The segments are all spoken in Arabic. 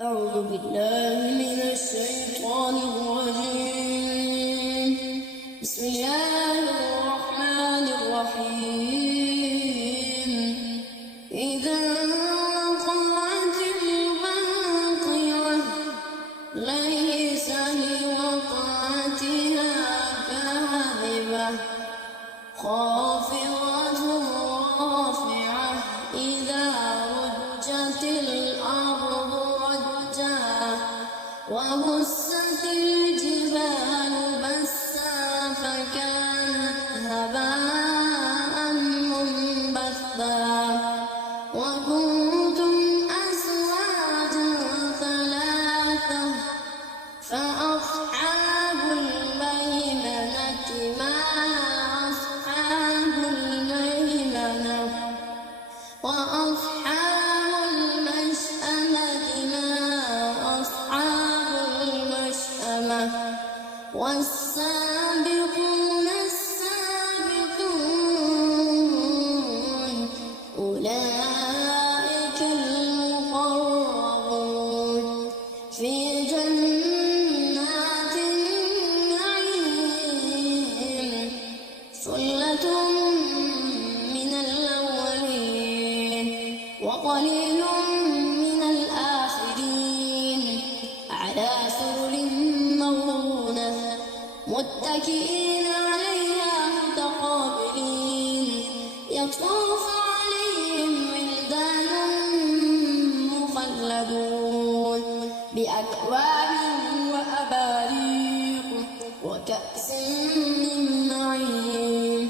أعوذ بالله من الشيطان الرجيم. بسم الله الرحمن الرحيم. إذا وقعت الواقعة ليس لوقعتها كاذبة خافضة رافعة إذا رجت الأرض رجا وبست الجبال بسا فكانت هباء منبثا وكنتم أزواجا ثلاثة فأصحاب الميمنة ما أصحاب الميمنة وأصحاب المشأمة ما أصحاب المشأمة والسابقون السابقون أولئك المقربون في جنات النعيم ثلة من الأولين وقليل من الآخرين على سرر موضونة متكئين عليها متقابلين يطوف عليهم ولدان مخلدون بأكواب وأباريق وكأس من معين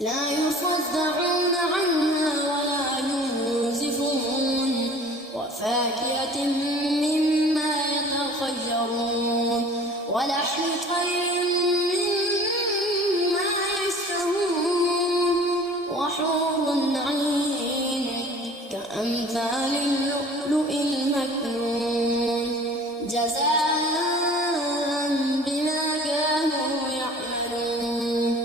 لا يصدعون عنها ولا ينزفون وفاكهة مما يتخيرون ولحم طير مما يشتهون وحور عين كأمثال اللؤلؤ المكنون جزاء بما كانوا يعملون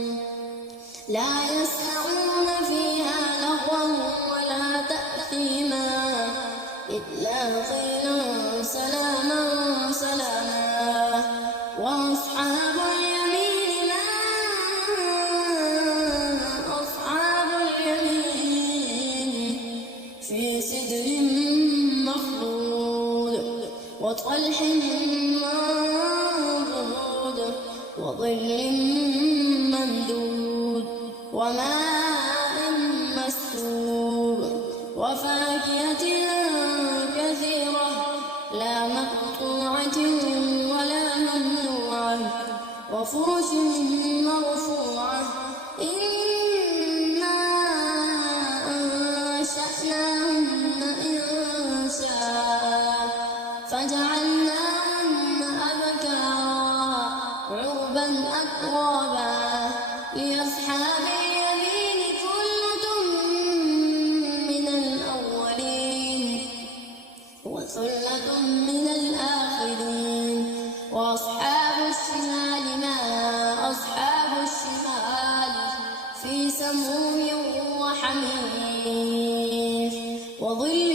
لا يسمعون فيها لغوا ولا تأثيما إلا قيلا سلاما سلاما وأصحاب اليمين ما أصحاب اليمين في سدر مخضود وطلح منضود وظل ممدود وماء مسكوب وفاكهة كثيرة لا مقطوعة ولا ممنوعة وفرش مرفوعة إنا أنشأناهن إنشاء فجعلناهن أبكارا عربا أترابا لأصحاب اليمين ثلة من الأولين وثلة من الآخرين وأصحاب الشمال ما أصحاب الشمال في سموم وحميم وظل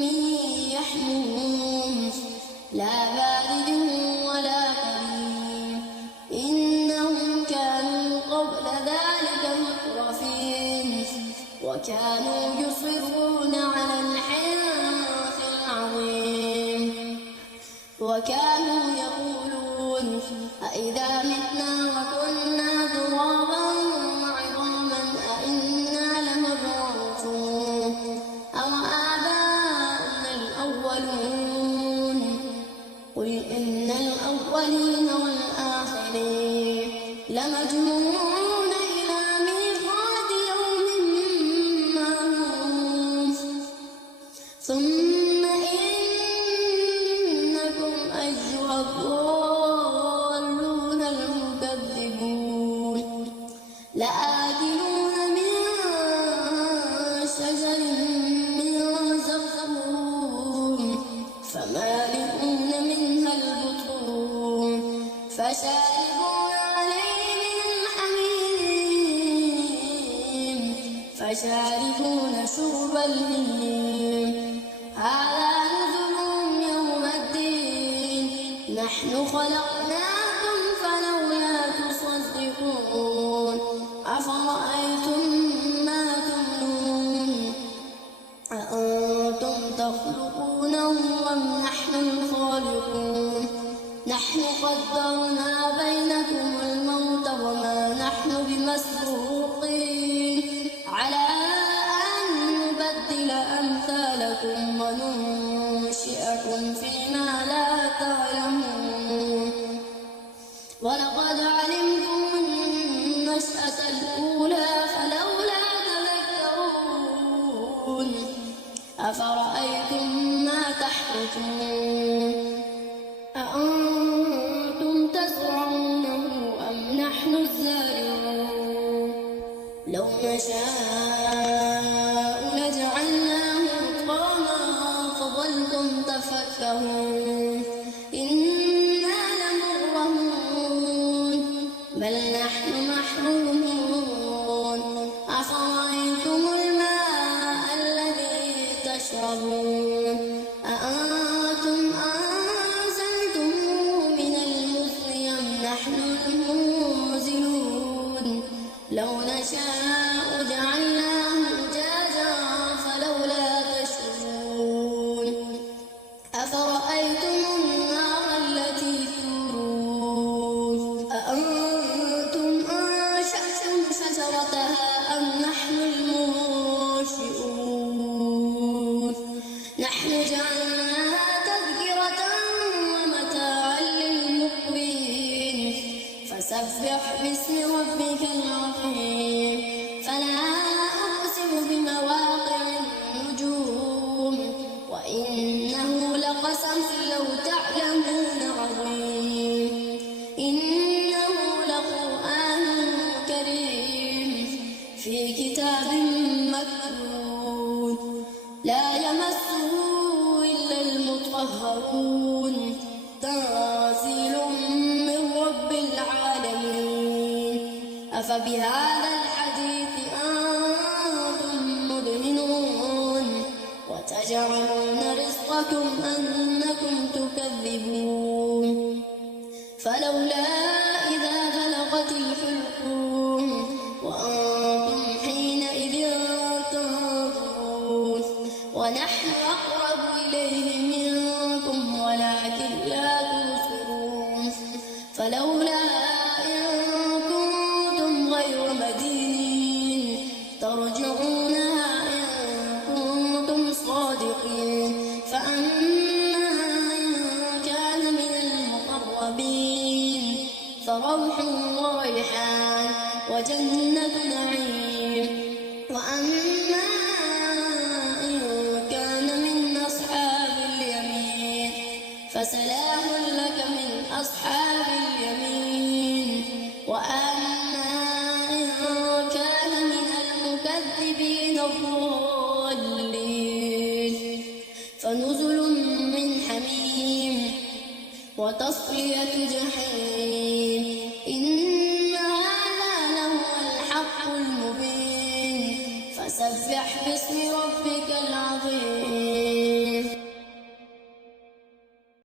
من يحموم لا بارد ولا كريم إنهم كانوا قبل ذلك مترفين وكانوا يصرون على الحنث العظيم وكانوا يقولون أإذا متنا وكنا ترابا وعظاما أإنا لمبعوثون أو آباؤنا الأولون قل إن الأولين والآخرين لمجموعون إلى ميقات يوم معلوم ثم إنكم أيها الضالون المكذبون لآكلون من شجر من زقوم فمالئون منها البطون فشاربون عليه من الحميم فشاربون شرب الهيم هذا نزلهم نحن خلقناكم فلولا تصدقون أفرأيتم ما تمنون أأنتم تخلقونه أم نحن الخالقون نحن قدرنا بينكم الموت وما نحن بمسبوقين على أن نبدل أمثالكم وننشئكم فيما لا تعلمون ولقد علمتم النشأة الأولى فلولا تذكرون أفرأيتم ما تحرثون أأنتم تزرعونه أم نحن الزارعون لو نشاء لجعلناه حطاما فظلتم تفكهون إنا لمغرمون بل نحن محرومون أفرأيتم الماء الذي تشربون أأنتم أنزلتموه من المزن أم نحن المنزلون لو نشاء جعلناه أجاجا فلولا تشكرون أفرأيتم النار التي تورون أأنتم أنشأتم شجرتها أم نحن المنشئون نحن جعلناها تذكرة ومتاعا للمقوين فسبح باسم ربك العظيم فلا أقسم بمواقع النجوم وإنه لقسم لو تعلمون عظيم إنه لقرآن كريم في كتاب مكنون لا يمسه إلا المطهرون تنزيل من رب العالمين أفبهذا الحديث أنتم مدهنون وتجعلون رزقكم أنكم تكذبون فلولا إذا بلغت الحلقوم وأنتم حينئذ تنظرون ونحن أقرب إليه منكم ولكن لا تبصرون فلولا إن كنتم غير مدينين ترجعونها إن كنتم صادقين فأما إن كان من المقربين فروح وريحان وجنة نعيم وأما إن كان من أصحاب اليمين فسلام لك من أصحاب اليمين وأما إن كان من المكذبين الضالين فنزل من حميم وتصلية جحيم